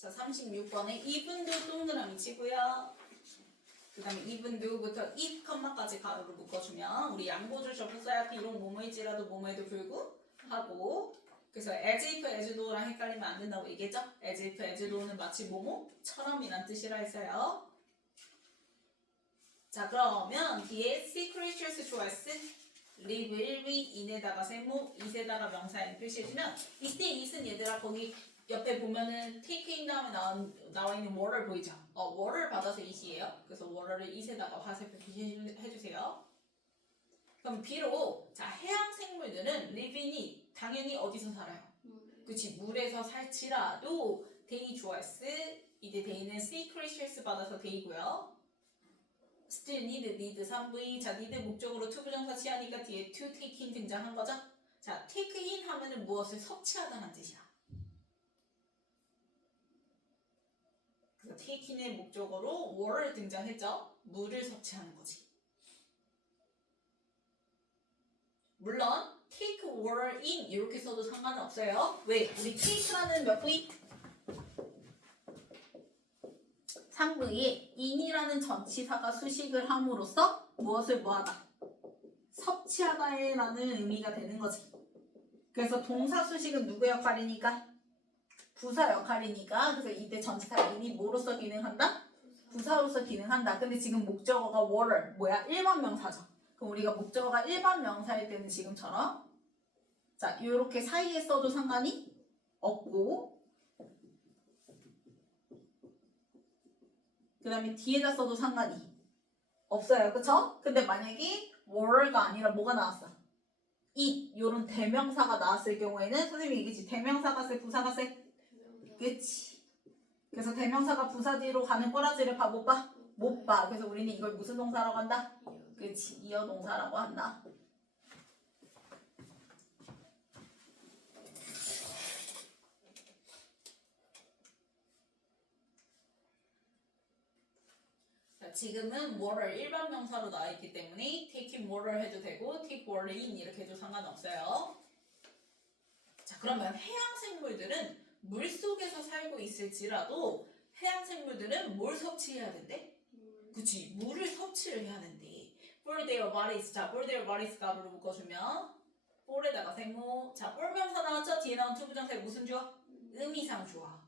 자, 36번에 이분도 동그라미 치고요. 그 다음에 이분도부터 이 컴마까지 가로로 묶어주면 우리 양보줄 접속사야 비록 뭐뭐일지라도 뭐뭐에도 불구하고 그래서 as if, as though랑 헷갈리면 안 된다고 얘기했죠? as if, as though는 마치 뭐뭐처럼이란 뜻이라 했어요. 자, 그러면 뒤에 see creatures 좋아했어? live, live, in에다가 세모, it에다가 명사인 표시해주면 이때 it은 얘들아 거기 옆에 보면은 take in 다음에 나와 있는 water 보이죠? water 받아서 it이에요. 그래서 water를 it에다가 화살표 표시해주세요. 그럼 비록 자 해양 생물들은 live in it 당연히 어디서 살아요? 그치 물에서 살지라도 they 좋아했어 이제 they는 sea creatures 받아서 they고요. still need 3V 자 need 목적으로 투부정사 취하니까 뒤에 to take in 등장한 거죠? 자 take in 하면은 무엇을 섭취하다는 뜻이야. 그래서 take in의 목적으로 water 등장했죠? 물을 섭취하는 거지. 물론 take water in 이렇게 써도 상관은 없어요. 왜? 우리 take라는 몇 V? 3V에 in이라는 전치사가 수식을 함으로써 무엇을 뭐하다? 섭취하다라는 의미가 되는 거지. 그래서 동사 수식은 누구 역할이니까? 부사 역할이니까 그래서 이때 전치사 in이 뭐로서 기능한다? 부사로서 기능한다. 근데 지금 목적어가 water 뭐야? 일반 명사죠. 그럼 우리가 목적어가 일반 명사일 때는 지금처럼 자 이렇게 사이에 써도 상관이 없고 그 다음에 뒤에다 써도 상관이 없어요. 그쵸? 근데 만약에 water가 아니라 뭐가 나왔어? it 요런 대명사가 나왔을 경우에는 선생님이 얘기했지 대명사가 세 부사가 세? 그치. 그래서 대명사가 부사 뒤로 가는 꼬라지를 봐 못 봐? 못 봐. 그래서 우리는 이걸 무슨 동사라고 한다? 그치. 이어 동사라고 한다. 자, 지금은 water 일반 명사로 나와 있기 때문에 taking water 해도 되고 take water in 이렇게 해도 상관없어요. 자, 그러면 해양 생물들은 물 속에서 살고 있을지라도 해양 생물들은 뭘 섭취해야 된대? 그치, 물을 섭취를 해야 된대. for their bodies. 자, for their bodies 가로로 묶어주면 for에다가 세모. 자, for 명사 나왔죠? 뒤에 나온 투부정사의 무슨 주어? 의미상 주어.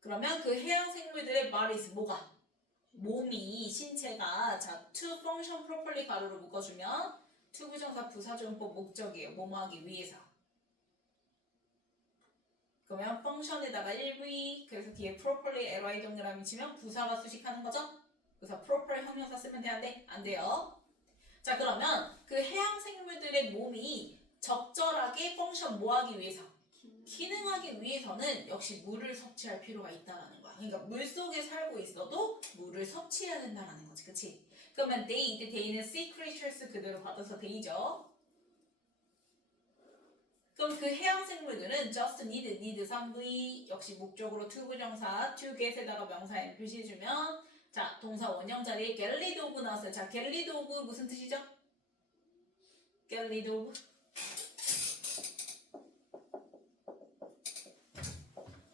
그러면 그 해양 생물들의 bodies 뭐가? 몸이 신체가 자 to function properly 가로로 묶어주면 투부정사 부사조용법 목적이에요. 뭐뭐 하기 위해서. 그러면 function에다가 1V 그래서 뒤에 properly ly 동그라미 치면 부사가 수식하는 거죠? 그래서 proper 형용사 쓰면 되는데 안 돼요. 자 그러면 그 해양 생물들의 몸이 적절하게 펑션 뭐 하기 위해서? 기능하기 위해서는 역시 물을 섭취할 필요가 있다라는 거야. 그러니까 물 속에 살고 있어도 물을 섭취해야 된다라는 거지. 그치? 그러면 they, 이때 they는 sea creatures 그대로 받아서 they죠. 그럼 그 해양 생물들은 just need 3V 역시 목적으로 투부정사 to get에다가 명사인 표시해주면 자 동사 원형 자리에 갤리도그 나왔어요. 자 갤리도그 무슨 뜻이죠? 갤리도그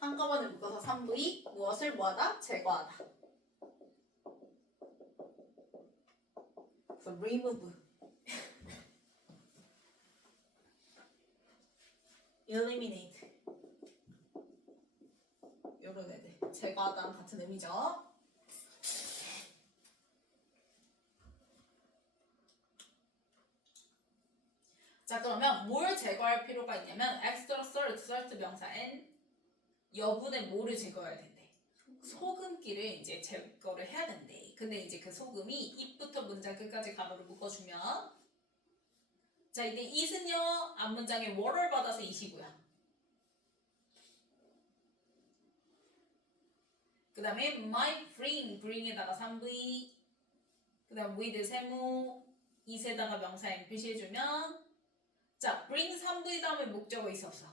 한꺼번에 묶어서 3V 무엇을 뭐하다? 제거하다. 그래서 remove eliminate 요런 애들 제거하다랑 같은 의미죠. 자 그러면 뭘 제거할 필요가 있냐면 extra salt 명사 n 여분의 뭐를 제거해야 된대? 소금기를 이제 제거를 해야 된대. 근데 이제 그 소금이 it부터 문장 끝까지 가로로 묶어주면 자 이제 it은요 앞문장에 water 받아서 it이고요. 그 다음에 might bring에다가 3V 그 다음 with 세모 it에다가 명사인 표시해주면 자 bring 3V 다음에 목적어 있었어.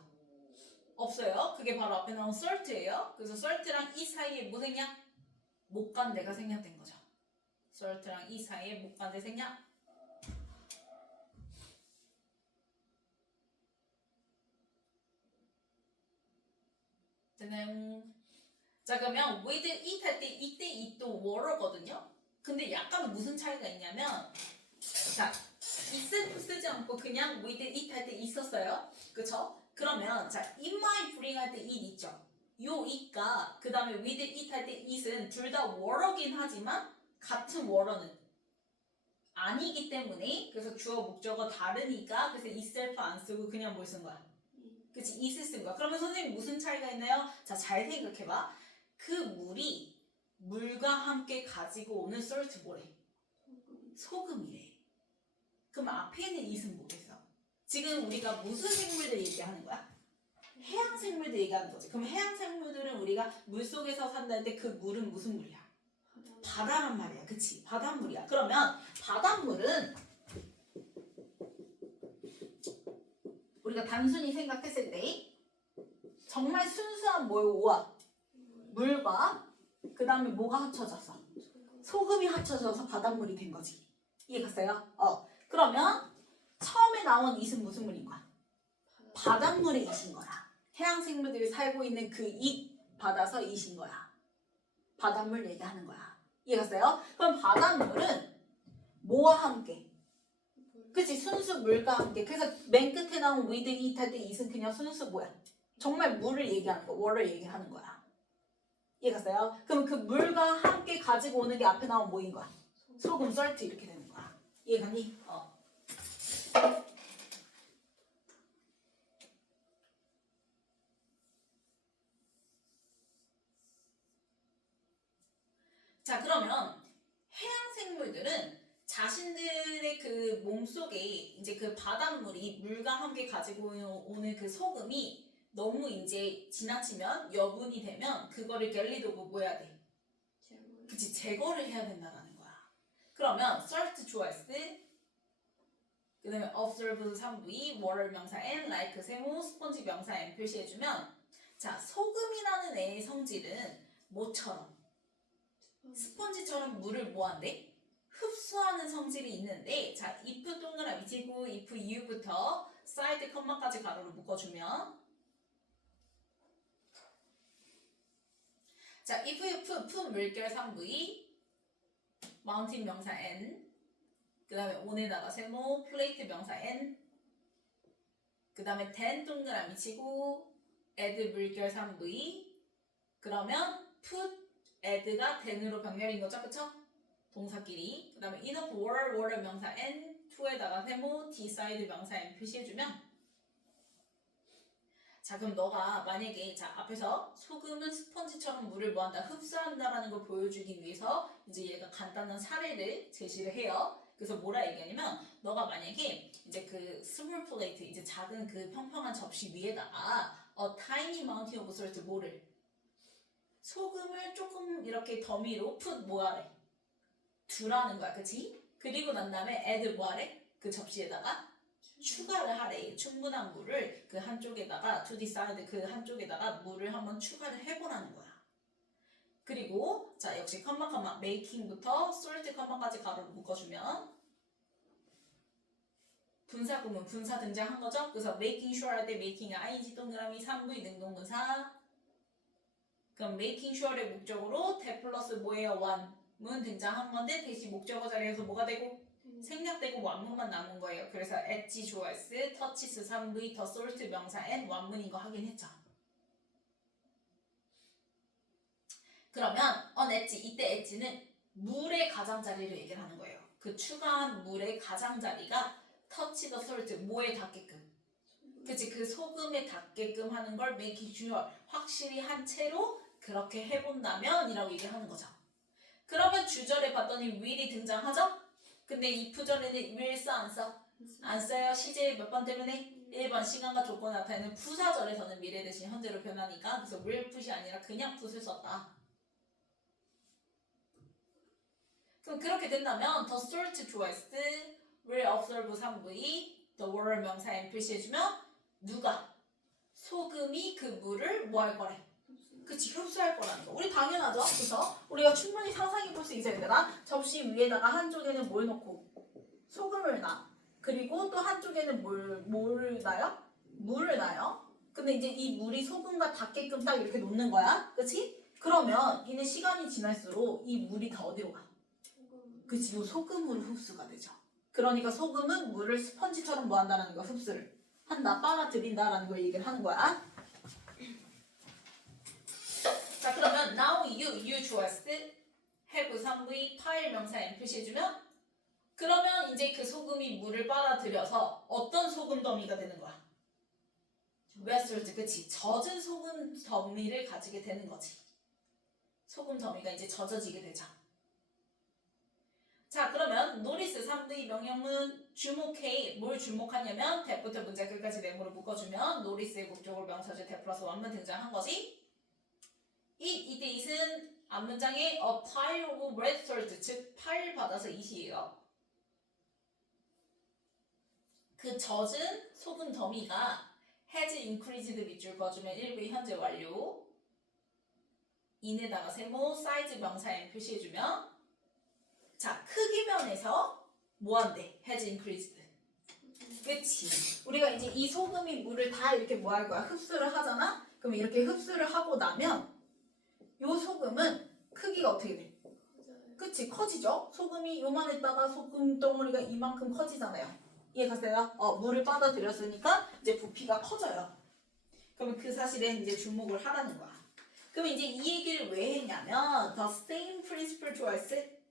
없어요. 그게 바로 앞에 나온 salt예요. 그래서 salt랑 이 사이에 뭐 생략? 목간대가 생략된 거죠. salt랑 이 사이에 목간대 생략. 짜잔. 자 그러면 with it 할 때 이때 it도 were거든요. 근데 약간 무슨 차이가 있냐면 자 it을 쓰지 않고 그냥 with it 할 때 있었어요. 그쵸? 그러면 자 in my bring 할 때 it 있죠. 요 it과 그 다음에 with it 할 때 it은 둘 다 were긴 하지만 같은 were는 아니기 때문에 그래서 주어 목적어 다르니까 그래서 itself 안 쓰고 그냥 뭘 쓴 거야? 그치 it을 쓴 거야. 그러면 선생님 무슨 차이가 있나요? 자 잘 생각해봐. 그 물이 물과 함께 가지고 오는 salt 뭐래? 소금이래. 그럼 앞에 있는 it은 뭐겠어? 지금 우리가 무슨 생물들 얘기하는 거야? 해양 생물들 얘기하는 거지. 그럼 해양 생물들은 우리가 물 속에서 산다할 때 그 물은 무슨 물이야? 바다란 말이야. 그치? 바닷물이야. 그러면 바닷물은 우리가 단순히 생각했을 때 정말 순수한 뭐야? 물과 그 다음에 뭐가 합쳐졌어? 소금이 합쳐져서 바닷물이 된 거지. 이해갔어요? 그러면 처음에 나온 it은 무슨 물인 거야? 바닷물의 it인 거야. 해양 생물들이 살고 있는 그 it 받아서 it인 거야. 바닷물 얘기하는 거야. 이해갔어요? 그럼 바닷물은 뭐와 함께? 그치? 순수 물과 함께. 그래서 맨 끝에 나온 with it 할 때 it은 그냥 순수 뭐야? 정말 물을 얘기하는 거, water 얘기하는 거야. 이해갔어요? 그럼 그 물과 함께 가지고 오는 게 앞에 나온 뭐인 거야? 소금, salt 이렇게 되는 거야. 이해갔니? 자 그러면 해양 생물들은 자신들의 그 몸속에 이제 그 바닷물이 물과 함께 가지고 오는 그 소금이 너무 이제 지나치면 여분이 되면 그거를 갤리도고 뭐 해야 돼? 그치 제거를 해야 된다는 거야. 그러면 salt 좋아했을 때 그 다음에 observe 3부위 water 명사 n like 세모 스펀지 명사 n 표시해주면 자 소금이라는 애의 성질은 뭐처럼? 스펀지처럼 물을 뭐한대? 흡수하는 성질이 있는데 자 if 동그라미 치고 if you부터 사이드 컴마까지 가로로 묶어주면 자 if you 푸 물결 3부위 마운틴 명사 n 그 다음에 on에다가 세모 플레이트 명사 n 그 다음에 then 동그라미 치고 add 물결 3부위 그러면 put add가 then으로 병렬인 거죠, 그쵸? 동사끼리. 그 다음에 enough water 명사 n, to에다가 세모, decide 명사 n 표시해주면 자 그럼 너가 만약에 자 앞에서 소금은 스펀지처럼 물을 뭐한다? 흡수한다라는 걸 보여주기 위해서 이제 얘가 간단한 사례를 제시를 해요. 그래서 뭐라 얘기하냐면 너가 만약에 이제 그 small plate 이제 작은 그 평평한 접시 위에다가 a tiny mountain of salt 뭐를 소금을 조금 이렇게 더미로 put 뭐하래? 두라는 거야, 그치? 그리고 난 다음에 add 뭐하래? 그 접시에다가 추가를 하래. 충분한 물을 그 한쪽에다가 to decide 그 한쪽에다가 물을 한번 추가를 해보라는 거야. 그리고 자 역시 컴마 making부터 salt 컴마까지 가로로 묶어주면 분사 구문 분사 등장한 거죠? 그래서 making sure 할 때 making의 ing 동그라미 3부의 능동분사 그럼 making sure의 목적으로 that 플러스 뭐예요? one문 등장한 건데 대신 목적어 자리에서 뭐가 되고? 생략되고 완문만 남은 거예요. 그래서 엣지 좋아했을 터치스 3V 더 솔트 명사 n 완문인 거 확인했죠. 그러면 on 엣지 이때 엣지는 물의 가장자리를 얘기를 하는 거예요. 그 추가한 물의 가장자리가 터치 더 솔트 뭐에 닿게끔 그치 그 소금에 닿게끔 하는 걸 making sure 확실히 한 채로 그렇게 해본다면 이라고 얘기하는 거죠. 그러면 주절에 봤더니 will이 등장하죠? 근데 이 부절에는 will 써 안 써? 안 써요. 시제 몇 번 때문에? 1번 시간과 조건 나타내는 부사절에서는 미래 대신 현재로 변하니까 그래서 will put이 아니라 그냥 put을 썼다. 그럼 그렇게 된다면 the salt 좋아했을 때 will observe 3부위 the water 명사 n 표시해주면 누가? 소금이 그 물을 뭐 할 거래? 그치 흡수할 거라는 거. 우리 당연하죠. 그래서 우리가 충분히 상상해 볼 수 있어야 되나? 접시 위에다가 한쪽에는 뭘 넣고 소금을 놔. 그리고 또 한쪽에는 뭘 놔요? 물을 놔요. 근데 이제 이 물이 소금과 닿게끔 딱 이렇게 놓는 거야. 그치? 그러면 얘는 시간이 지날수록 이 물이 다 어디로 가? 그치? 요 소금으로 흡수가 되죠. 그러니까 소금은 물을 스펀지처럼 뭐 한다는 거 흡수를 한다. 빨아들인다라는 걸 얘기를 하는 거야. 자 그러면 now you 주었을 have 3V 파일 명사 M 표시해주면 그러면 이제 그 소금이 물을 빨아들여서 어떤 소금 더미가 되는 거야? 웨스트 그치? 젖은 소금 더미를 가지게 되는 거지. 소금 더미가 이제 젖어지게 되죠. 자 그러면 노리스 3의 명령문 주목해 뭘 주목하냐면 대부터 문장 끝까지 메모를 묶어주면 노리스의 목적을 명사절 대 플러스 원문 등장한 거지. 이때 it은 앞문장에 a pile of red salt 즉 파일 받아서 it이에요. 그 젖은 소금 더미가 has increased 밑줄 그어주면 1부 현재 완료 in에다가 세모 사이즈 명사 M 표시해주면 자 크기 면에서 뭐한대? has increased 그치 우리가 이제 이 소금이 물을 다 이렇게 뭐 할 거야? 흡수를 하잖아? 그럼 이렇게 흡수를 하고 나면 요 소금은 크기가 어떻게 돼? 그치 커지죠? 소금이 요만했다가 소금 덩어리가 이만큼 커지잖아요. 이해가세요? 물을 빨아들였으니까 이제 부피가 커져요. 그러면 그 사실에 이제 주목을 하라는 거야. 그럼 이제 이 얘기를 왜 했냐면 the same principle choice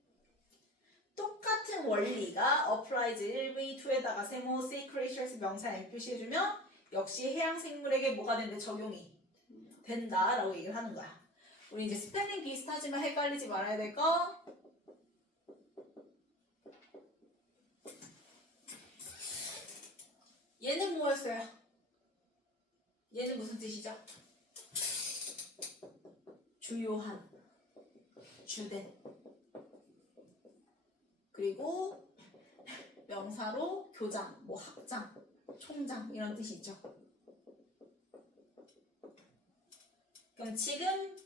똑같은 원리가 applies 1v 2에다가 세모 say creatures 명사 M 표시해주면 역시 해양 생물에게 뭐가 된대 적용이 된다라고 얘기를 하는 거야. 우리 이제 스펠링 비슷하지만 헷갈리지 말아야 될 거. 얘는 뭐였어요? 얘는 무슨 뜻이죠? 주요한, 주된. 그리고 명사로 교장, 뭐 학장, 총장 이런 뜻이 있죠. 그럼 지금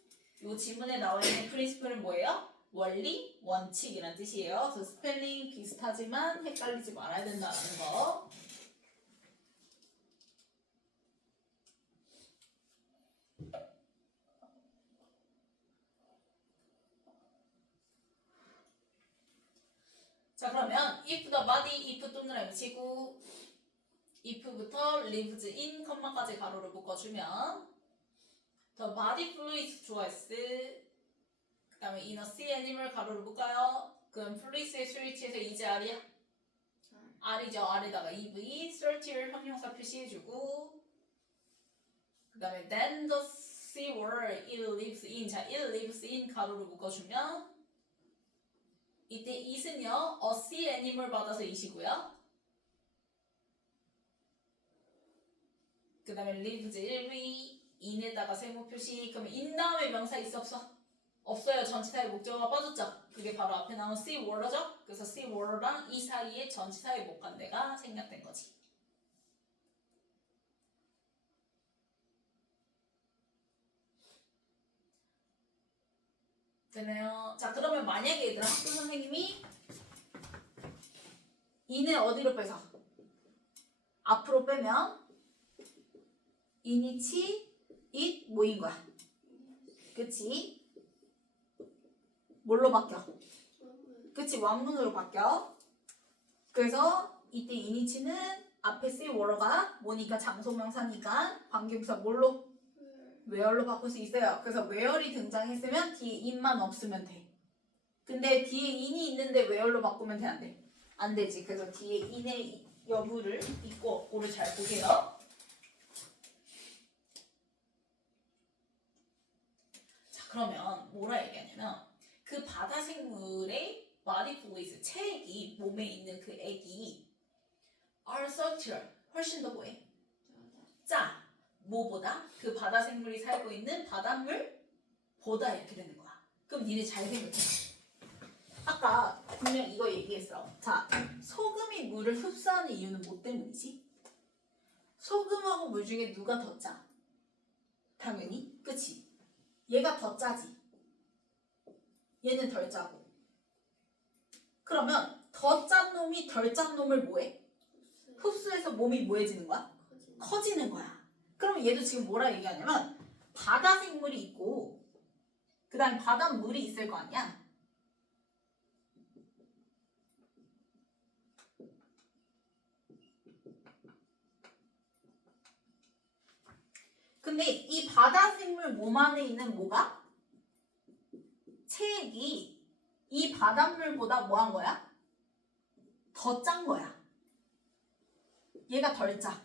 이 지문에 나와 있는 프린시플은 뭐예요? 원리, 원칙이란 뜻이에요. 그래서 스펠링 비슷하지만 헷갈리지 말아야 된다는 거. 자 그러면 if the body, if 또는 m치고 if부터 lives in, 컴마까지 가로를 묶어주면 the body fluids 좋아했을 그 다음에 in a sea animal 가로를 묶어요. 그럼 fluids의 스위치에서 이제 R이야? R이죠. R에다가 EV, certier 형용사 표시해주고 그 다음에 then the sea water it lives in 자 it lives in 가로를 묶어주면 이때 it은요 a sea animal 받아서 it이고요 그 다음에 lives 1위 in에다가 세모 표시 그러면 in 다음에 명사 있어 없어? 없어요. 전치사의 목적어가 빠졌죠. 그게 바로 앞에 나온 sea water죠. 그래서 sea water랑 이 사이에 전치사의 목관대가 생략된 거지. 되네요. 자 그러면 만약에 얘들아 학교 선생님이 in을 어디로 빼서? 앞으로 빼면 in이치 it 뭐인 거야? 그치? 뭘로 바뀌어? 그치 완문으로 바뀌어. 그래서 이때 in이치는 앞에 쓸 워러가 뭐니까 장소명사니까 관계부사 뭘로? where로 바꿀 수 있어요. 그래서 where이 등장했으면 뒤에 in만 없으면 돼. 근데 뒤에 in이 있는데 where로 바꾸면 돼? 안 돼? 안 되지. 그래서 뒤에 in의 여부를 있고 없고를 잘 보세요. 자 그러면 뭐라 얘기하냐면 그 바다 생물의 body fluids 체액이 몸에 있는 그 액이 are saltier 훨씬 더 뭐해? 짜. 뭐보다? 그 바다 생물이 살고 있는 바닷물보다 이렇게 되는 거야. 그럼 니네 잘 생각해. 아까 분명 이거 얘기했어. 자, 소금이 물을 흡수하는 이유는 뭐 때문이지? 소금하고 물 중에 누가 더 짜? 당연히, 그치? 얘가 더 짜지. 얘는 덜 짜고. 그러면 더 짠 놈이 덜 짠 놈을 뭐해? 흡수해서 몸이 뭐해지는 거야? 커지는 거야. 그럼 얘도 지금 뭐라 얘기하냐면 바다 생물이 있고 그 다음에 바닷물이 있을 거 아니야. 근데 이 바다 생물 몸 안에 있는 뭐가? 체액이 이 바닷물보다 뭐 한 거야? 더 짠 거야. 얘가 덜 짜.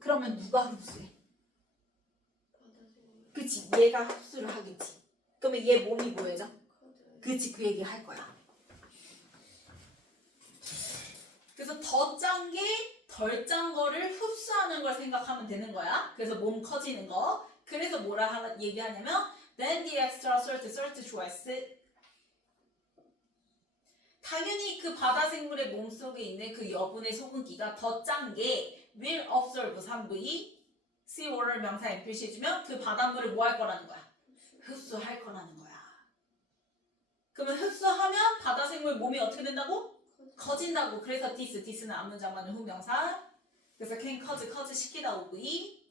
그러면 누가 흡수해? 그치, 얘가 흡수를 하겠지. 그러면 얘 몸이 뭐예요? 그치, 그 얘기 할 거야. 그래서 더 짠 게 덜 짠 거를 흡수하는 걸 생각하면 되는 거야. 그래서 몸 커지는 거. 그래서 뭐라 얘기하냐면 then the extra salt 좋아했어. 당연히 그 바다 생물의 몸속에 있는 그 여분의 소금기가 더 짠 게 will absorb 3V seawater 명사에 표시해주면 그 바닷물을 뭐 할 거라는 거야? 흡수할 거라는 거야. 그러면 흡수하면 바다 생물 몸이 어떻게 된다고? 커진다고. 그래서 this는 앞문장 맞는 후명사. 그래서 can cause 시키다 OV.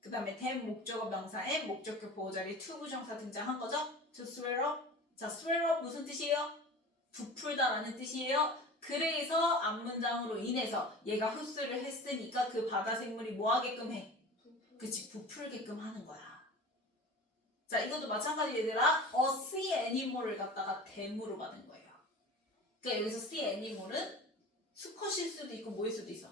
그 다음에 then 목적어 명사에 목적격 보호자리 to 부정사 등장한 거죠. to swell up. 자, swell up 무슨 뜻이에요? 부풀다라는 뜻이에요. 그래서 앞문장으로 인해서 얘가 흡수를 했으니까 그 바다 생물이 뭐 하게끔 해? 그치, 부풀게끔 하는 거야. 자, 이것도 마찬가지 얘들아. a sea animal을 갖다가 댐으로 받은 거예요. 그러니까 여기서 sea animal은 수컷일 수도 있고 뭐일 수도 있어?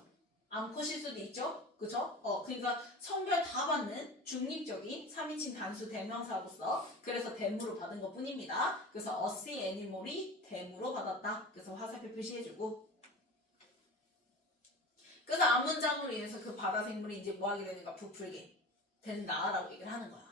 암컷일 수도 있죠? 그쵸? 그러니까 성별 다 받는 중립적인 3인칭 단수 대명사로서 그래서 댐으로 받은 것 뿐입니다. 그래서 a sea animal이 댐으로 받았다. 그래서 화살표 표시해주고. 그래서 앞문장으로 인해서 그 바다 생물이 이제 뭐 하게 되는가? 부풀게 된다라고 얘기를 하는 거야.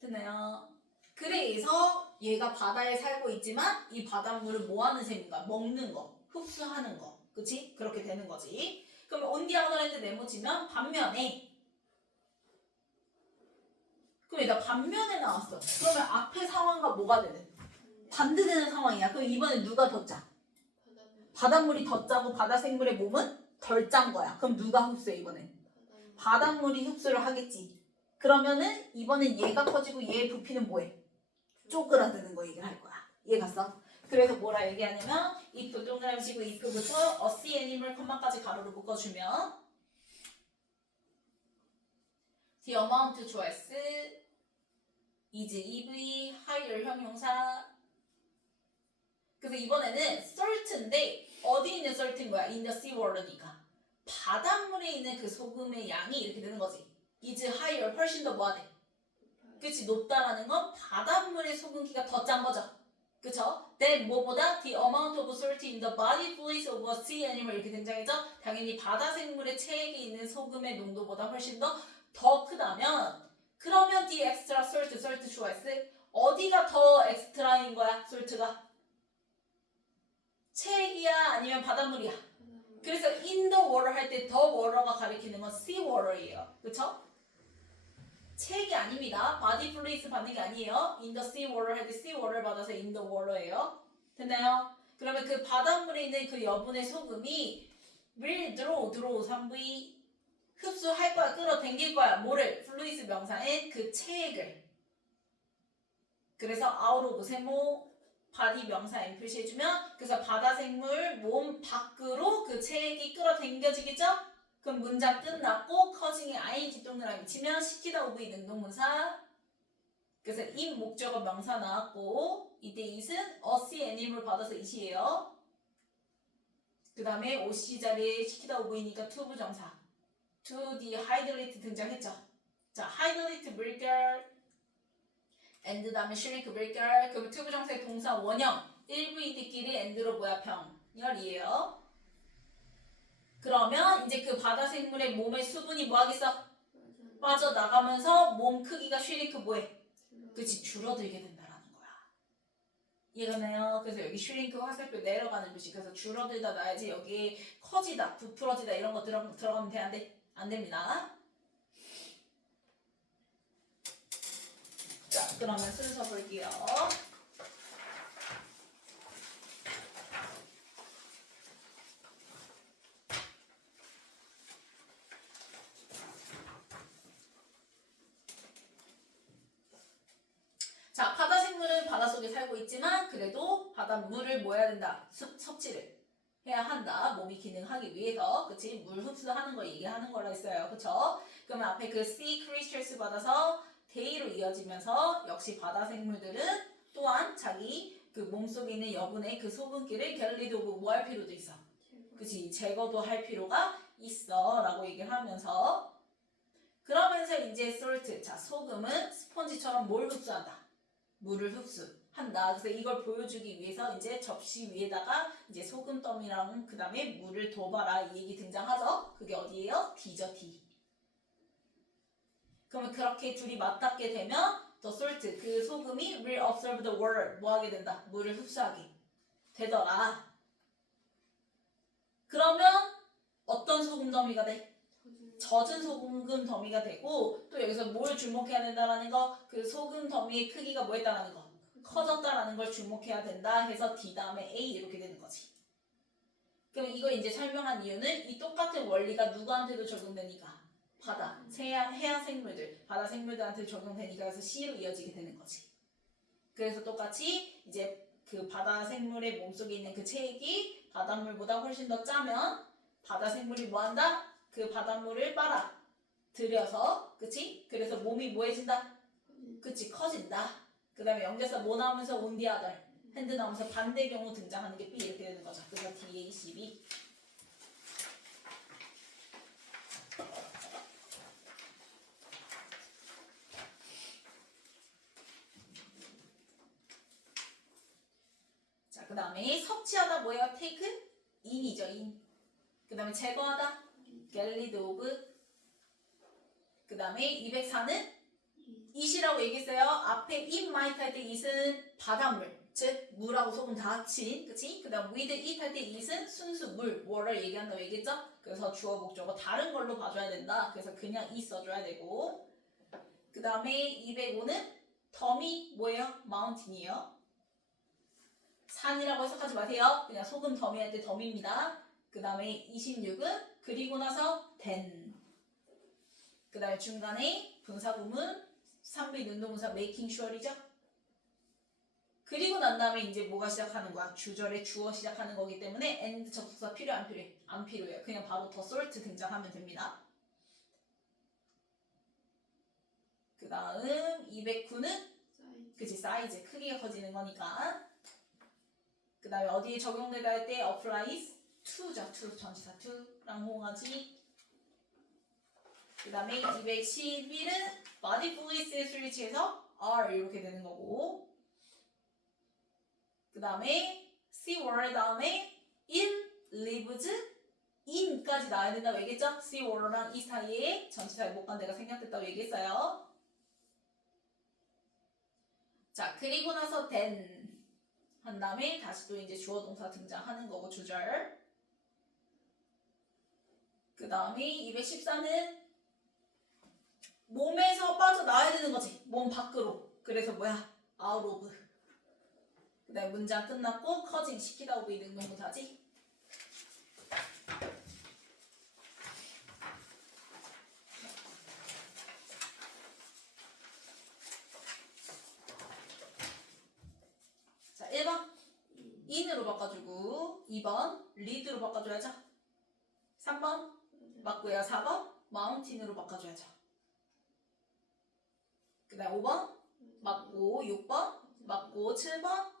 됐나요? 그래서 얘가 바다에 살고 있지만 이 바닷물을 뭐 하는 셈인가? 먹는 거, 흡수하는 거. 그치? 그렇게 되는 거지. 그럼 on the other hand 네모치면 반면에. 그럼 일단 반면에 나왔어. 그러면 앞에 상황과 뭐가 되는? 반대되는 상황이야. 그럼 이번에 누가 더 짜? 바닷물이 더 짜고 바다 생물의 몸은 덜 짠 거야. 그럼 누가 흡수해 이번엔? 바닷물이 흡수를 하겠지. 그러면은 이번엔 얘가 커지고 얘의 부피는 뭐해? 쪼그라드는 거 얘기를 할 거야. 이해 갔어? 그래서 뭐라 얘기하냐면 if 동그라미 치고 if부터 a sea animal 컴마까지 가로로 묶어주면 the amount choice is EV higher 형용사. 그래서 이번에는 salt인데 어디 있는 salt인 거야? in the sea water니까 바닷물에 있는 그 소금의 양이 이렇게 되는 거지. is higher 훨씬 더 뭐하대? 그치, 높다라는 건 바닷물의 소금기가 더 짠 거죠. 그쵸? then 뭐보다 the amount of salt in the body fluids of a sea animal 이렇게 등장했죠? 당연히 바다 생물의 체액에 있는 소금의 농도보다 훨씬 더 크다면 그러면 the extra salt choice 어디가 더 엑스트라인 거야? salt가? 체액이야? 아니면 바닷물이야? 그래서 in the water 할 때 the water가 가리키는 건 sea water이에요. 그쵸? 체액이 아닙니다. body fluids 받는 게 아니에요. in the sea water 할 때 sea water 받아서 in the water예요. 됐나요? 그러면 그 바닷물에 있는 그 여분의 소금이 will draw 3V 흡수할 거야. 끌어당길 거야. 뭐를? fluids 명사의 그 체액을. 그래서 out of 세모 body 명사에 표시해주면 그래서 바다 생물 몸 밖으로 그 체액이 끌어당겨지겠죠? 그럼 문장 끝났고 커징에 ing 동그라미 치면 시키다 오브이 능동문사. 그래서 in 목적어 명사 나왔고 이때 it은 a sea animal 받아서 it이에요. 그 다음에 OC 자리에 시키다 오브이니까 to 부정사 to the hydrate 등장했죠. 자, hydrate 물결 and 다음에 shrink 물결. 그러면 to 부정사의 동사 원형 1VD끼리 and로 뭐야? 병렬이에요. 그러면 이제 그 바다 생물의 몸의 수분이 뭐 하겠어? 빠져나가면서 몸 크기가 슈링크 뭐해? 그치, 줄어들게 된다라는 거야. 이해가나요? 그래서 여기 슈링크 화살표 내려가는 표시. 그래서 줄어들다 놔야지 여기 커지다, 부풀어지다 이런 거 들어가면 돼? 안 돼? 안 됩니다. 자, 그러면 순서 볼게요. 자, 바다 생물은 바닷속에 살고 있지만 그래도 바닷물을 뭐 해야 된다? 섭취를 해야 한다. 몸이 기능하기 위해서. 그치? 물 흡수하는 걸 얘기하는 거라 했어요. 그쵸? 그러면 앞에 그 sea creatures 받아서 day로 이어지면서 역시 바다 생물들은 또한 자기 그 몸속에 있는 여분의 그 소금기를 갤리도 뭐 할 필요도 있어. 그치? 제거도 할 필요가 있어. 라고 얘기를 하면서 그러면서 이제 salt, 자 소금은 스펀지처럼 뭘 흡수한다? 물을 흡수한다. 그래서 이걸 보여주기 위해서 이제 접시 위에다가 이제 소금더미랑 그 다음에 물을 둬봐라 이 얘기 등장하죠. 그게 어디예요? D죠, D. 그러면 그렇게 둘이 맞닿게 되면 the salt, 그 소금이 will absorb the water, 뭐 하게 된다? 물을 흡수하게 되더라. 그러면 어떤 소금 더미가 돼? 젖은 소금 더미가 되고 또 여기서 뭘 주목해야 된다라는 거, 그 소금 더미의 크기가 뭐였다라는 거, 커졌다라는 걸 주목해야 된다 해서 D 다음에 A 이렇게 되는 거지. 그럼 이거 이제 설명한 이유는 이 똑같은 원리가 누구한테도 적용되니까 바다, 해양 생물들, 바다 생물들한테 적용되니까 그래서 C로 이어지게 되는 거지. 그래서 똑같이 이제 그 바다 생물의 몸속에 있는 그 체액이 바닷물보다 훨씬 더 짜면 바다 생물이 뭐한다? 그 바닷물을 빨아 들여서, 그치? 그래서 몸이 뭐해진다? 그치, 커진다. 그 다음에 연결사 뭐 나오면서 on the other, 핸드 나오면서 반대 경우 등장하는 게 B 이렇게 되는 거죠. 그래서 D, A, C, B. 자, 그 다음에 섭취하다 뭐예요? take? in이죠, in. 그 다음에 제거하다? get rid of. 그 다음에 204는 it이라고 얘기했어요. 앞에 it might 할 때 it은 바닷물, 즉 물하고 소금 다 합친, 그치? 그 다음 with it 할 때 it은 순수 물, water 얘기한다고 얘기했죠? 그래서 주어 목적어 다른 걸로 봐줘야 된다. 그래서 그냥 it 써줘야 되고, 그 다음에 205는 덤이 뭐예요? mountain이에요. 산이라고 해석하지 마세요. 그냥 소금 더미 할 때 덤입니다. 그 다음에 26은 그리고 나서 then. 그 다음에 중간에 분사구문 3비 능동분사 making sure이죠. 그리고 난 다음에 이제 뭐가 시작하는 거야? 주절에 주어 시작하는 거기 때문에 and 접속사 필요 안 필요해? 안 필요해요. 그냥 바로 the salt 등장하면 됩니다. 그 다음 209는 그치, 사이즈 크기가 커지는 거니까. 그 다음에 어디에 적용되다 할 때 applies to죠. to 전치사 to랑 호응하지. 그 다음에 211은 body fluids의 switch에서 are 이렇게 되는 거고, 그 다음에 sea water 다음에 in lives in까지 나와야 된다고 얘기했죠? sea water랑 이 사이에 전치사의 목관대가 생략됐다고 얘기했어요. 자, 그리고 나서 then 한 다음에 다시 또 이제 주어 동사 등장하는 거고, 주절. 그 다음에 214는 몸에서 빠져나와야 되는 거지. 몸 밖으로. 그래서 뭐야? out of. 그 다음에 문장 끝났고 커징 시키다 오브 능동문사지. 자, 1번 in으로 바꿔주고 2번 lead로 바꿔줘야죠. 3번 맞고요. 4번 mountain으로 바꿔줘야죠. 그 다음 5번 맞고, 6번 맞고, 7번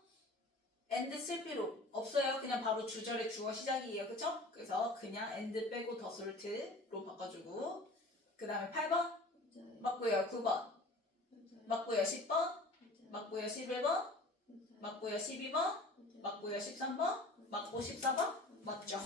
and 쓸 필요 없어요. 그냥 바로 주절의 주어 시작이에요. 그쵸? 그래서 그냥 and 빼고 the salt로 바꿔주고, 그 다음에 8번 맞고요. 9번 맞고요. 10번 맞고요. 11번 맞고요. 12번 맞고요. 13번 맞고 14번 맞죠?